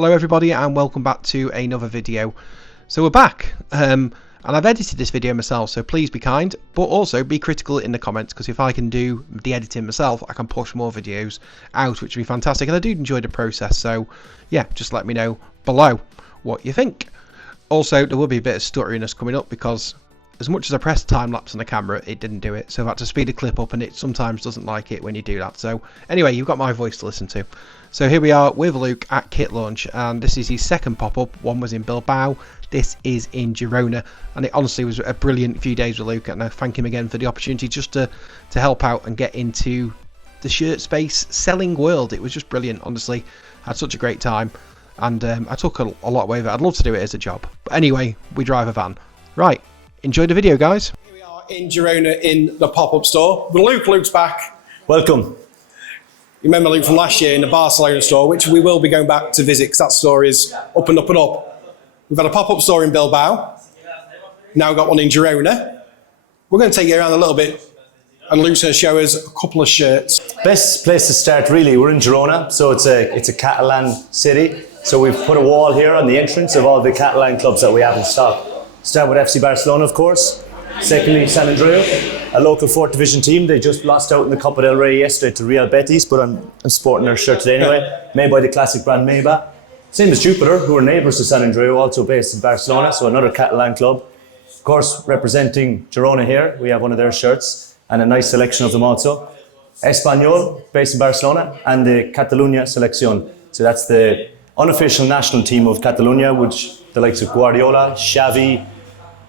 Hello everybody and welcome back to another video. So we're back and I've edited this video myself, so please be kind, but also be critical in the comments, because if I can do the editing myself I can push more videos out, which would be fantastic, and I do enjoy the process. So yeah, just let me know below what you think. Also, there will be a bit of stutteriness coming up because as much as I pressed time lapse on the camera, it didn't do it, so I've had to speed a clip up and it sometimes doesn't like it when you do that. So anyway, you've got my voice to listen to. So here we are with Luke at Kit Launch, and this is his second pop-up. One was in Bilbao, this is in Girona, and it honestly was a brilliant few days with Luke, and I thank him again for the opportunity just to help out and get into the shirt space selling world. It was just brilliant, honestly. I had such a great time, and I took a lot away with it. I'd love to do it as a job, but anyway, we drive a van. Right, enjoy the video, guys. Here we are in Girona in the pop-up store. Luke's back. Welcome. You remember Luke from last year in the Barcelona store, which we will be going back to visit because that store is up and up and up. We've had a pop-up store in Bilbao. Now we've got one in Girona. We're going to take you around a little bit and Luke's going to show us a couple of shirts. Best place to start, really. We're in Girona, so it's a Catalan city. So we've put a wall here on the entrance of all the Catalan clubs that we have in stock. Start with FC Barcelona, of course. Secondly, San Andreu, a local 4th division team. They just lost out in the Copa del Rey yesterday to Real Betis, but I'm sporting their shirt today anyway. Made by the classic brand Meba. Same as Jupiter, who are neighbours to San Andreu, also based in Barcelona, so another Catalan club. Of course, representing Girona here, we have one of their shirts, and a nice selection of them also. Espanyol, based in Barcelona, and the Catalunya Selección. So that's the unofficial national team of Catalunya, which the likes of Guardiola, Xavi,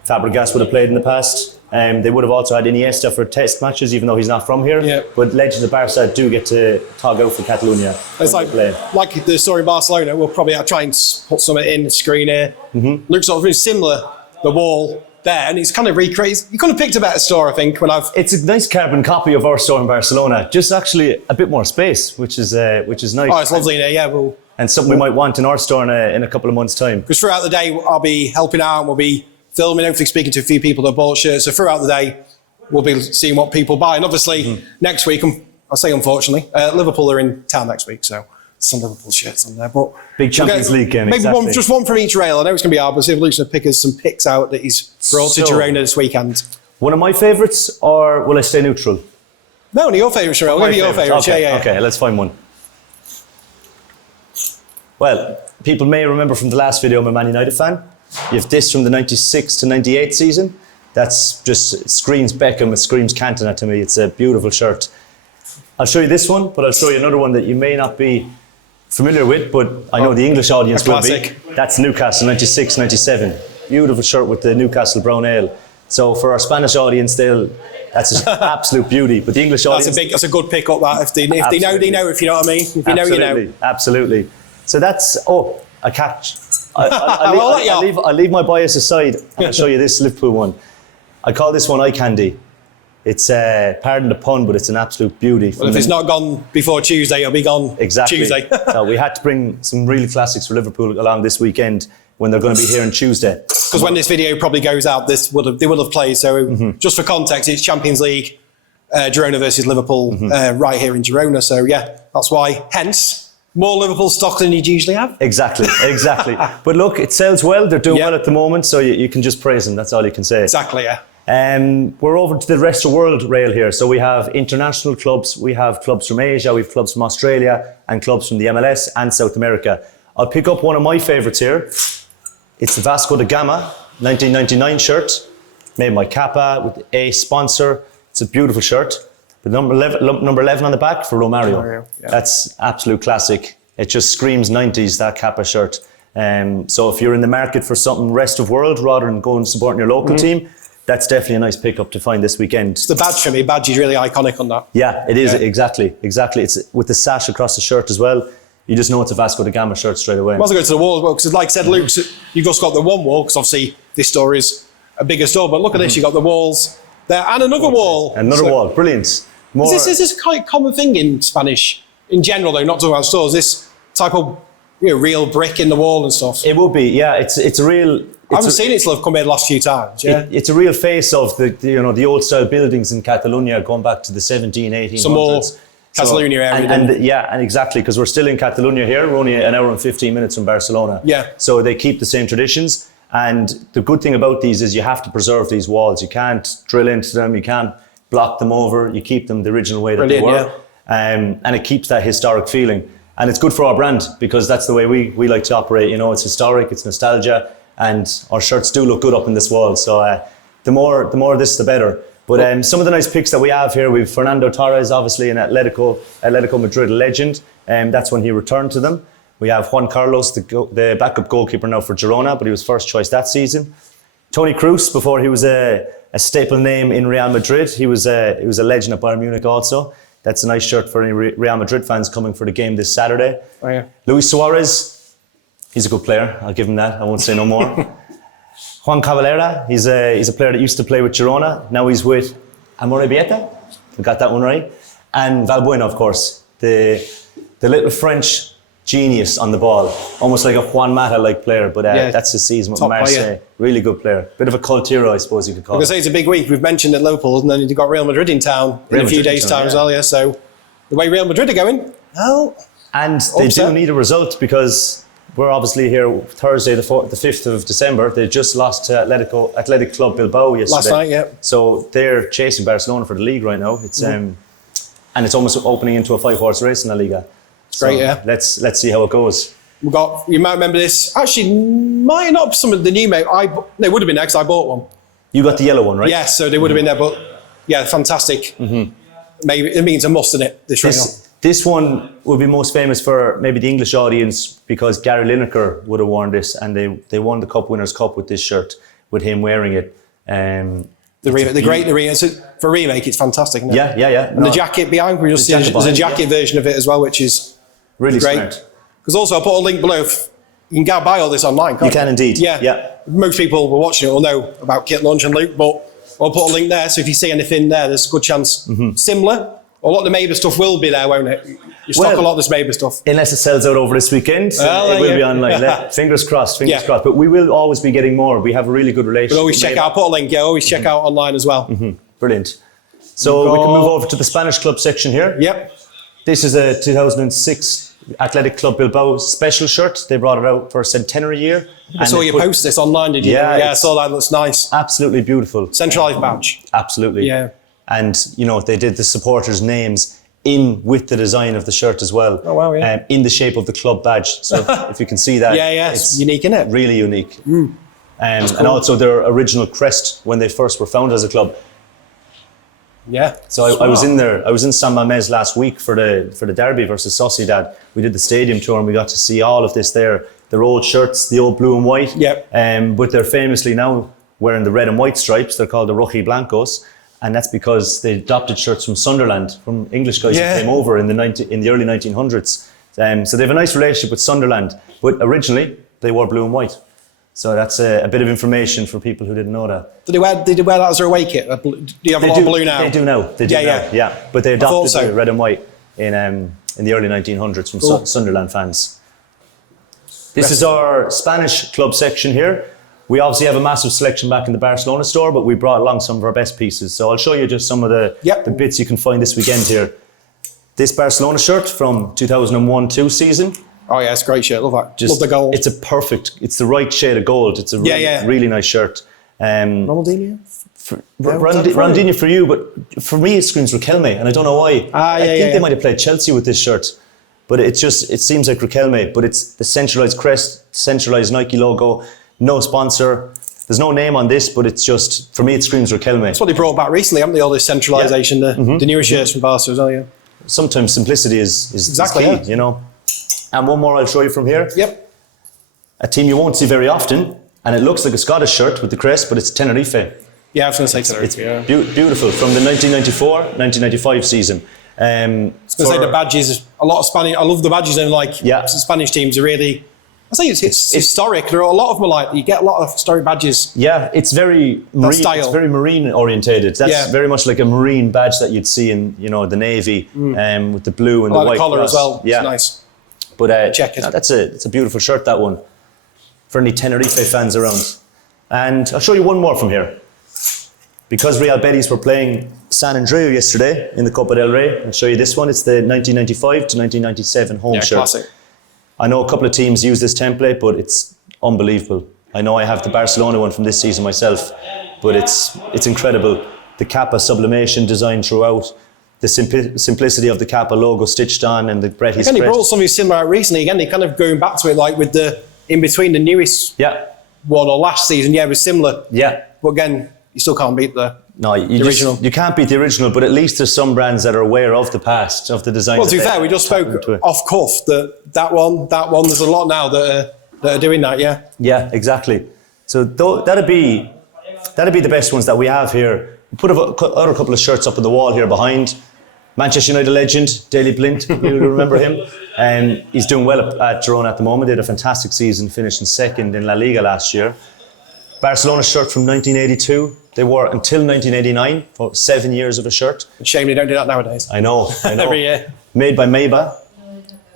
Fabregas would have played in the past. They would have also had Iniesta for test matches, even though he's not from here. Yeah. But legends of Barca do get to tog out for Catalonia. It's like the story in Barcelona. We'll probably try and put something in the screen here. Luke's sort of very similar, the wall there, and it's kind of recreated. You could have picked a better store, I think, when I've... It's a nice carbon copy of our store in Barcelona, just actually a bit more space, which is nice. Oh, it's lovely in there, yeah. And something we might want in our store in a couple of months' time. Because throughout the day, I'll be helping out and we'll be filming, hopefully speaking to a few people that bought shirts. So throughout the day, we'll be seeing what people buy. And obviously, next week, I say unfortunately, Liverpool are in town next week, so some Liverpool shirts on there. But big Champions League game, maybe exactly. just one from each rail. I know it's going to be hard, but see if Luke's going to pick us some picks out that he's brought to Girona this weekend. One of my favourites, or will I stay neutral? No, only your favourites, Sherelle. Maybe your favourites, yeah. Okay, let's find one. Well, people may remember from the last video I'm a Man United fan. You have this from the 96 to 98 season. That's just, it screams Beckham, it screams Cantona to me. It's a beautiful shirt. I'll show you this one, but I'll show you another one that you may not be familiar with, but I know the English audience will be. That's Newcastle 96, 97. Beautiful shirt with the Newcastle brown ale. So for our Spanish audience, that's an absolute beauty. But the English audience... That's a good pick up, that. If they know, they know, if you know what I mean. If you know, you know. Absolutely. So that's, a catch. I'll leave my bias aside and I'll show you this Liverpool one. I call this one eye candy. It's, pardon the pun, but it's an absolute beauty. Well, if it's not gone before Tuesday, it'll be gone Tuesday. So we had to bring some really classics for Liverpool along this weekend when they're going to be here on Tuesday. Because when this video probably goes out, they will have played. So just for context, it's Champions League, Girona versus Liverpool, right here in Girona. So yeah, that's why, hence, more Liverpool stock than you'd usually have. Exactly. But look, it sells well. They're doing well at the moment, so you can just praise them. That's all you can say. Exactly, yeah. We're over to the rest of the world rail here. So we have international clubs. We have clubs from Asia. We have clubs from Australia and clubs from the MLS and South America. I'll pick up one of my favourites here. It's the Vasco da Gama 1999 shirt, made by Kappa with a sponsor. It's a beautiful shirt. But number 11 on the back for Romario. Yeah. That's absolute classic. It just screams 90s, that Kappa shirt. So if you're in the market for something rest of world rather than going and supporting your local team, that's definitely a nice pickup to find this weekend. It's the badge for me. Badge is really iconic on that. Yeah, it is. Exactly. It's with the sash across the shirt as well. You just know it's a Vasco da Gama shirt straight away. Might as well go to the wall as well, because like I said, Luke, you've just got the one wall, because obviously this store is a bigger store, but look at this, you've got the walls there and another wall. Another wall, brilliant. Is this a quite common thing in Spanish, in general though, not talking about stores, this type of real brick in the wall and stuff? It would be, yeah. It's a real... I haven't seen it till I've come here the last few times, yeah. It's a real face of the old style buildings in Catalonia going back to the 1700s, 1800s. Catalonia area. And exactly, because we're still in Catalonia here. We're only an hour and 15 minutes from Barcelona. Yeah. So they keep the same traditions. And the good thing about these is you have to preserve these walls. You can't drill into them. You can't block them over. You keep them the original way that they were. Yeah. And it keeps that historic feeling. And it's good for our brand because that's the way we like to operate. You know, it's historic, it's nostalgia, and our shirts do look good up in this wall. So the more of this, the better. But some of the nice picks that we have here, we've Fernando Torres, obviously an Atletico Madrid legend. That's when he returned to them. We have Juan Carlos, the backup goalkeeper now for Girona, but he was first choice that season. Toni Kroos, before he was a staple name in Real Madrid, he was a legend at Bayern Munich also. That's a nice shirt for any Real Madrid fans coming for the game this Saturday. Oh, yeah. Luis Suarez, he's a good player. I'll give him that. I won't say no more. Juan Caballera, he's a player that used to play with Girona. Now he's with Amorebieta. I got that one right. And Valbuena, of course, the little French genius on the ball, almost like a Juan Mata-like player. But that's his season with Marseille. Player. Really good player. Bit of a cult hero, I suppose you could call it. I was going to say it's a big week. We've mentioned at Liverpool, and then you've got Real Madrid in town in a few days' time as well. Yeah. So the way Real Madrid are going, and they do need a result because we're obviously here Thursday, the 5th of December. They just lost to Athletic Club Bilbao yesterday. Last night, yeah. So they're chasing Barcelona for the league right now. It's and it's almost opening into a 5-horse race in La Liga. So great, yeah. Let's see how it goes. We've got. You might remember this. Actually, might not some of the new mate. They would have been there because I bought one. You got the yellow one, right? Yes, so they would have been there. But yeah, fantastic. Maybe it means a must in it. This one would be most famous for maybe the English audience because Gary Lineker would have worn this, and they won the Cup Winners' Cup with this shirt, with him wearing it. The remake. So for remake, it's fantastic. Isn't it? Yeah. And the jacket behind, there's a jacket version of it as well, which is really great. Smart. Because also I put a link below. You can go buy all this online, can't you? You can indeed. Yeah. Most people who are watching it will know about Kit Launch and Luke, but I'll put a link there. So if you see anything there, there's a good chance. Similar. A lot of the Maber stuff will be there, won't it? You stock a lot of this Maber stuff. Unless it sells out over this weekend, it will be online. Fingers crossed, fingers crossed. But we will always be getting more. We have a really good relationship. But always check out, I'll put a link, always check out online as well. Brilliant. So we can move over to the Spanish club section here. Yep. This is a 2006 Athletic Club Bilbao special shirt. They brought it out for a centenary year. I saw you post this online, did you? Yeah, I saw that. It looks nice. Absolutely beautiful. Centralised badge. Absolutely. Yeah. And, they did the supporters' names in with the design of the shirt as well. Oh, wow, yeah. In the shape of the club badge. So if you can see that. It's unique, isn't it? Really unique. Cool. And also their original crest when they first were founded as a club. Yeah. So I was in there. I was in San Mamés last week for the derby versus Sociedad. We did the stadium tour and we got to see all of this there. Their old shirts, the old blue and white. Yep. But they're famously now wearing the red and white stripes. They're called the Rojiblancos. And that's because they adopted shirts from Sunderland, from English guys who came over in the early 1900s. So they have a nice relationship with Sunderland. But originally, they wore blue and white. So that's a bit of information for people who didn't know that. Did they wear that as their away kit? Do you have a lot of blue now? They do now. They do now. Yeah. But they adopted the red and white in the early 1900s from Sunderland fans. This is our Spanish club section here. We obviously have a massive selection back in the Barcelona store, but we brought along some of our best pieces. So I'll show you just some of the bits you can find this weekend here. This Barcelona shirt from 2001-2 season. Oh yeah, it's a great shirt. Love that. Love the gold. It's the right shade of gold. It's a really nice shirt. Ronaldinho? Ronaldinho for you, but for me it screams Riquelme, and I don't know why. I think they might have played Chelsea with this shirt. But it seems like Riquelme, but it's the centralised crest, centralised Nike logo. No sponsor. There's no name on this, but it's just, for me, it screams Riquelme. That's what they brought back recently, haven't they? All this centralisation, the newer shirts from Barca as well, yeah. Sometimes simplicity is exactly key, And one more I'll show you from here. Yep. A team you won't see very often, and it looks like a Scottish shirt with the crest, but it's Tenerife. Yeah, I was going to say Tenerife, It's beautiful, from the 1994-1995 season. I was going to say the badges, a lot of Spanish, I love the badges, and Spanish teams are really... I think it's historic. There are a lot of them you get a lot of historic badges. Yeah, it's very marine. It's very marine orientated. That's very much like a marine badge that you'd see in the Navy, with the blue and the white collar as well. Yeah, it's nice. But check it. It's a beautiful shirt, that one, for any Tenerife fans around. And I'll show you one more from here. because Real Betis were playing San Andreu yesterday in the Copa del Rey, I'll show you this one. It's the 1995 to 1997 home shirt. Classic. I know a couple of teams use this template, but it's unbelievable. I know I have the Barcelona one from this season myself, but it's incredible. The Kappa sublimation design throughout, the simplicity of the Kappa logo stitched on, and the Betis Again, he crest. brought something similar out recently. Again, they kind of going back to it, like with the in between the newest one or last season. Yeah, it was similar. Yeah. But again, you still can't beat the original. You can't beat the original, but at least there's some brands that are aware of the past, of the design. Well, to be fair, we just spoke off cuff that one. There's a lot now that are doing that. Yeah. Yeah, exactly. So that'd be the best ones that we have here. We put other couple of shirts up on the wall here behind. Manchester United legend, Daley Blind, you'll remember him. He's doing well at Girona at the moment. They had a fantastic season, finishing second in La Liga last year. Barcelona shirt from 1982. They wore it until 1989, for 7 years of a shirt. Shame they don't do that nowadays. I know. Every year. Made by Mayba,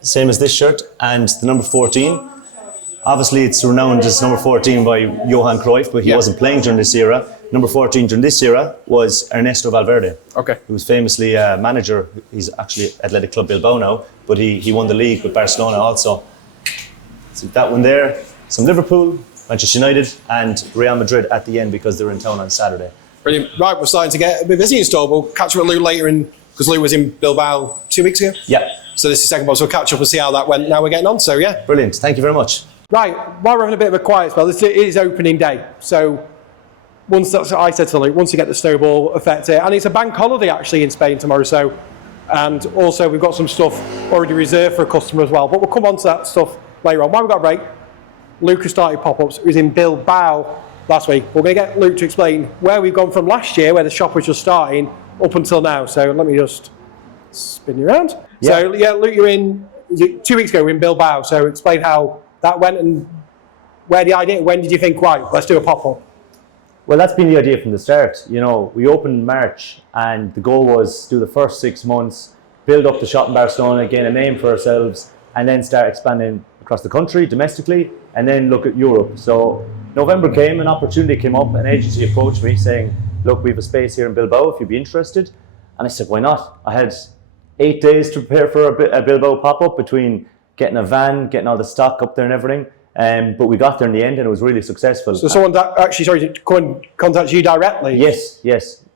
same as this shirt, and the number 14. Obviously, it's renowned as number 14 by Johan Cruyff, but he wasn't playing during this era. Number 14 during this era was Ernesto Valverde. Okay. Who was famously a manager. He's actually at Athletic Club Bilbao now, but he won the league with Barcelona also. So that one there, some Liverpool, Manchester United, and Real Madrid at the end because they're in town on Saturday. Brilliant. Right, we're starting to get a bit busy in store. We'll catch up with Lou later because Lou was in Bilbao 2 weeks ago. Yeah. So this is the second one, so we'll catch up and see how that went. Now we're getting on, so yeah. Brilliant. Thank you very much. Right, while we're having a bit of a quiet spell, this is opening day. So once I said to Luke, once you get the snowball effect here, and it's a bank holiday actually in Spain tomorrow, so, and also we've got some stuff already reserved for a customer as well, but we'll come on to that stuff later on. While we've got a break, Luke has started pop-ups. He was in Bilbao last week. We're going to get Luke to explain where we've gone from last year, where the shop was just starting, up until now. So let me just spin you around. Yeah. So yeah, Luke, you're in, 2 weeks ago, we were in Bilbao, so explain how that went and where the idea, when did you think, right, let's do a pop-up? Well, that's been the idea from the start. You know, we opened in March and the goal was do the first 6 months, build up the shop in Barcelona, gain a name for ourselves, and then start expanding across the country, domestically, and then look at Europe. So November came, an opportunity came up, an agency approached me saying, look, we have a space here in Bilbao if you'd be interested. And I said, why not? I had 8 days to prepare for a Bilbao pop-up between getting a van, getting all the stock up there and everything. But we got there in the end and it was really successful. So someone actually contact you directly? Yes.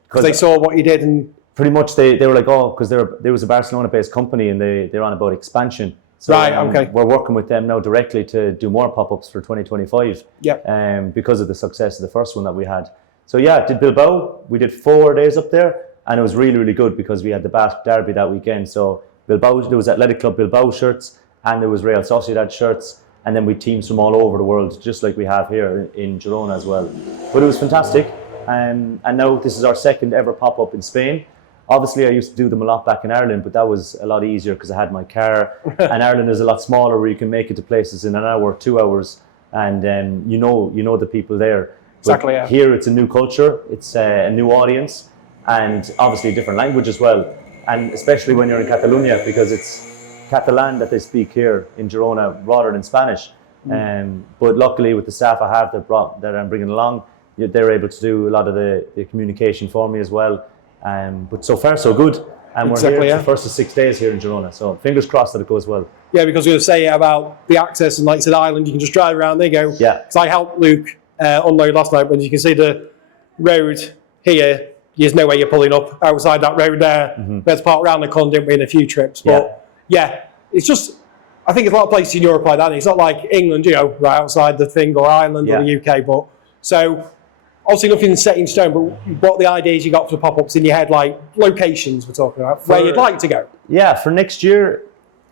Because they saw what you did and... Pretty much they were like, oh, because there was a Barcelona-based company and they're on about expansion. So, right, okay. We're working with them now directly to do more pop-ups for 2025. Yeah. Because of the success of the first one that we had. So yeah, did Bilbao. We did 4 days up there and it was really, really good because we had the Basque Derby that weekend. So Bilbao, there was Athletic Club Bilbao shirts and there was Real Sociedad shirts. And then we teams from all over the world, just like we have here in Girona as well. But it was fantastic. And now this is our second ever pop-up in Spain. Obviously, I used to do them a lot back in Ireland, but that was a lot easier because I had my car. And Ireland is a lot smaller where you can make it to places in an hour, 2 hours. And you know the people there. Exactly, yeah. Here it's a new culture, it's a new audience, and obviously a different language as well. And especially when you're in Catalonia, because it's Catalan that they speak here in Girona rather than Spanish. But luckily with the staff I have that I'm bringing along, they're able to do a lot of the communication for me as well. But so far so good. And we're here for the first of 6 days here in Girona. So fingers crossed that it goes well. Yeah, because we were saying about the access and like you said, Ireland, you can just drive around, there you go. Yeah. Because I helped Luke unload last night, but you can see the road here, there's no way you're pulling up outside that road there. Let's park around the corner, didn't we, in a few trips. But yeah, it's just, I think there's a lot of places in Europe like that. It's not like England, right outside the thing, or Ireland or the UK. But so obviously nothing's set in stone, but what the ideas you got for the pop-ups in your head, like locations we're talking about, where you'd like to go? Yeah, for next year,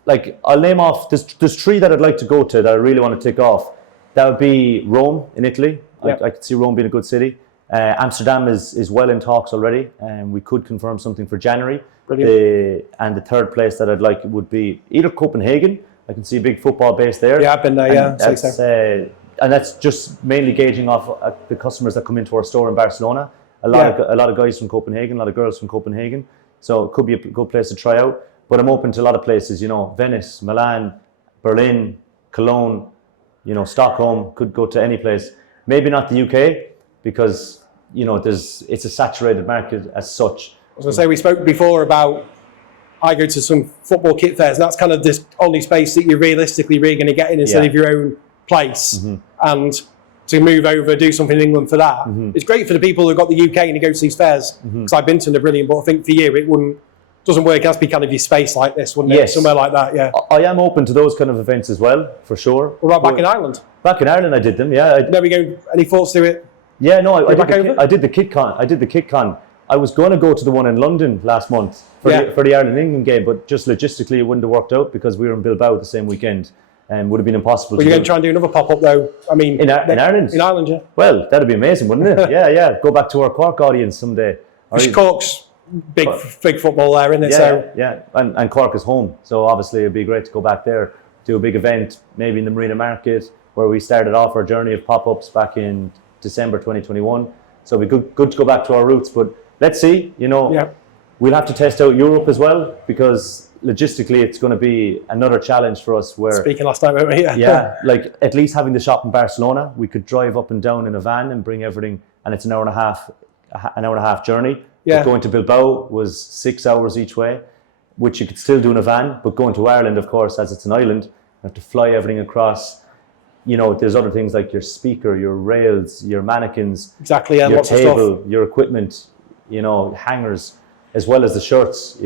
like I'll name off, there's 3 that I'd like to go to that I really want to tick off. That would be Rome in Italy. I could see Rome being a good city. Amsterdam is well in talks already, and we could confirm something for January. And the third place that I'd like would be either Copenhagen. I can see a big football base there. Yeah, I've been there, and that's just mainly gauging off the customers that come into our store in Barcelona. A lot of guys from Copenhagen, a lot of girls from Copenhagen. So it could be a good place to try out. But I'm open to a lot of places, Venice, Milan, Berlin, Cologne, Stockholm, could go to any place. Maybe not the UK, because it's a saturated market as such. I was going to say, we spoke before about, I go to some football kit fairs, and that's kind of the only space that you're realistically really going to get in instead of your own place. And to move over, do something in England for that. It's great for the people who've got the UK and you go to these fairs, because I've been to them, they're brilliant, but I think for you, it doesn't work. It has to be kind of your space like this, wouldn't it? Somewhere like that, yeah. I am open to those kind of events as well, for sure. What about back in Ireland? Back in Ireland, I did them, yeah. There we go. Any thoughts to it? Yeah, no, I did the KitCon. I was going to go to the one in London last month for the Ireland-England game, but just logistically it wouldn't have worked out because we were in Bilbao the same weekend, and would have been impossible. But you're going to try and do another pop-up though? I mean, in Ireland? In Ireland, yeah. Well, that'd be amazing, wouldn't it? yeah. Go back to our Cork audience someday. Cork's big football there, isn't it? Yeah. And Cork is home, so obviously it'd be great to go back there, do a big event, maybe in the Marina Market, where we started off our journey of pop-ups back in December 2021. So it'd be good to go back to our roots, but let's see, we'll have to test out Europe as well, because logistically it's going to be another challenge for us where... Speaking last time over here. Yeah, like at least having the shop in Barcelona, we could drive up and down in a van and bring everything, and it's an hour and a half journey. Yeah. But going to Bilbao was 6 hours each way, which you could still do in a van, but going to Ireland, of course, as it's an island, you have to fly everything across. There's other things like your speaker, your rails, your mannequins, exactly, yeah, your lots table, of stuff. your equipment, hangers, as well as the shirts.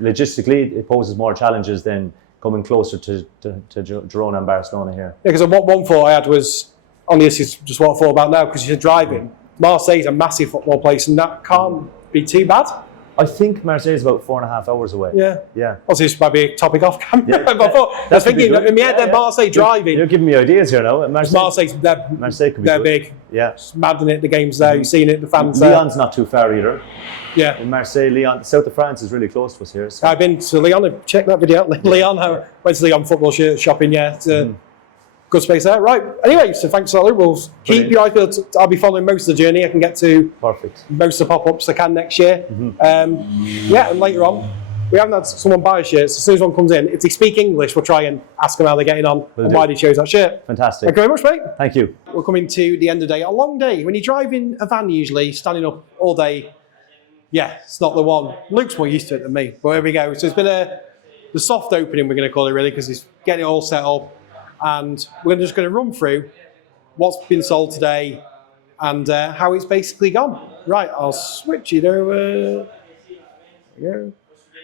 Logistically, it poses more challenges than coming closer to Girona and Barcelona here. Yeah, because one thought I had was, this is just what I thought about now, because you're driving. Marseille's a massive football place, and that can't be too bad. I think Marseille is about 4.5 hours away. Yeah. Also, this might be a topic off camera. Yeah. But I was thinking, in my head, Marseille driving. You're giving me ideas here now. Marseille's, Marseille could be they're good. big. Yeah. It's mad in it, the games there. You've seen it, the fans Lyon's not too far either. Yeah. In Marseille, Lyon, the south of France is really close to us here. So. I've been to Lyon. Check that video out. Lyon, I went to Lyon football shopping, It's good space there. Right. Anyway, so thanks a lot. We'll keep your eyes peeled. I'll be following most of the journey. I can get to most of the pop-ups I can next year. And later on, we haven't had someone buy a shirt. So as soon as one comes in, if they speak English, we'll try and ask them how they're getting on and why they chose that shirt. Fantastic. Thank you very much, mate. Thank you. We're coming to the end of the day. A long day. When you're driving a van usually, standing up all day, it's not the one. Luke's more used to it than me. But here we go. So it's been the soft opening, we're going to call it really, because it's getting it all set up. And we're just going to run through what's been sold today and how it's basically gone. Right, I'll switch it over.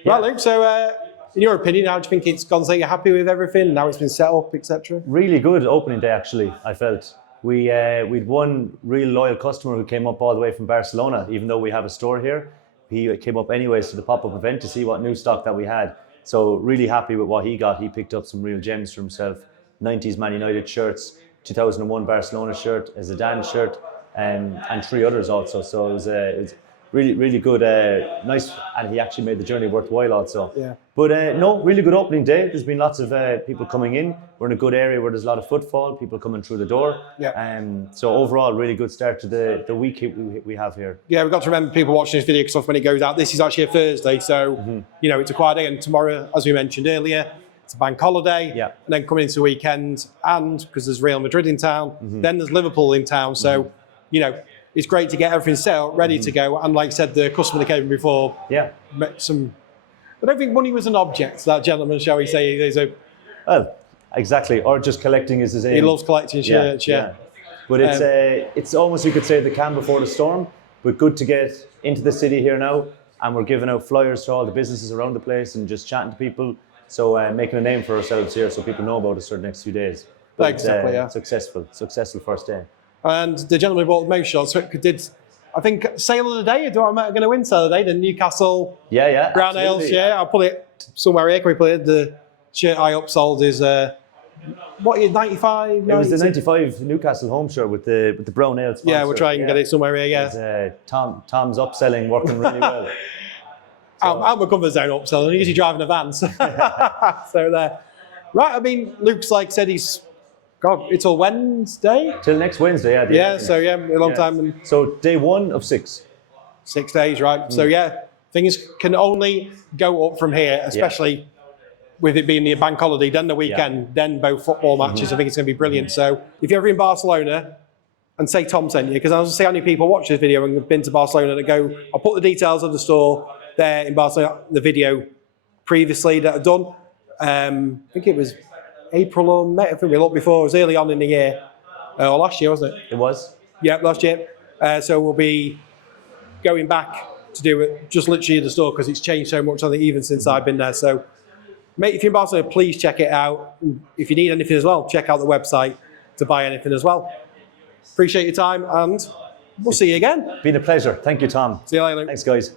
Right, Luke, so in your opinion, how do you think it's gone? So you're happy with everything, how it's been set up, etc.? Really good opening day, actually, I felt. We'd one real loyal customer who came up all the way from Barcelona, even though we have a store here. He came up anyways to the pop-up event to see what new stock that we had. So really happy with what he got. He picked up some real gems for himself. 90s Man United shirts, 2001 Barcelona shirt, a Zidane shirt, and 3 others also. So it was really, really good, nice, and he actually made the journey worthwhile also. Yeah. But really good opening day. There's been lots of people coming in. We're in a good area where there's a lot of footfall, people coming through the door. Yeah. So overall, really good start to the week we have here. Yeah, we've got to remember people watching this video, because when it goes out, this is actually a Thursday, so it's a quiet day, and tomorrow, as we mentioned earlier, it's a bank holiday, and then coming into the weekend, and because there's Real Madrid in town, then there's Liverpool in town, so, it's great to get everything set up, ready to go, and like I said, the customer that came in before, met some, I don't think money was an object, that gentleman, shall we say, well, exactly, or just collecting is his aim. He loves collecting shirts, But it's almost, you could say, the calm before the storm, but good to get into the city here now, and we're giving out flyers to all the businesses around the place and just chatting to people. So making a name for ourselves here, so people know about us for the next few days. But exactly, successful first day. And the gentleman who bought the most shirts did, I think, sale of the day. Do I am going to win sale of the day? The Newcastle Brown Ales. Yeah, I'll put it somewhere here. Can we put it? The shirt I upsold is 95? It was the 95 Newcastle home shirt with the Brown Ale sponsor. Yeah, we'll try and get it somewhere here. Yeah. Tom's upselling working really well. Out my comfort zone upselling. I'm usually driving a van. So there. Right, I mean, Luke's said it's all Wednesday? Till next Wednesday, a long time. So day 1 of 6. 6 days, right. So things can only go up from here, especially with it being the bank holiday, then the weekend, then both football matches. I think it's going to be brilliant. So if you're ever in Barcelona, and say Tom sent you, because I was see how many people watch this video and have been to Barcelona and go, I'll put the details of the store there in Barcelona, the video previously that I've done. I think it was April or May, I think we looked before, it was early on in the year, or last year, wasn't it? It was. Yeah, last year. So we'll be going back to do it just literally in the store because it's changed so much, I think, even since I've been there. So, mate, if you're in Barcelona, please check it out. If you need anything as well, check out the website to buy anything as well. Appreciate your time, and we'll see you again. Been a pleasure. Thank you, Tom. See you later. Thanks, guys.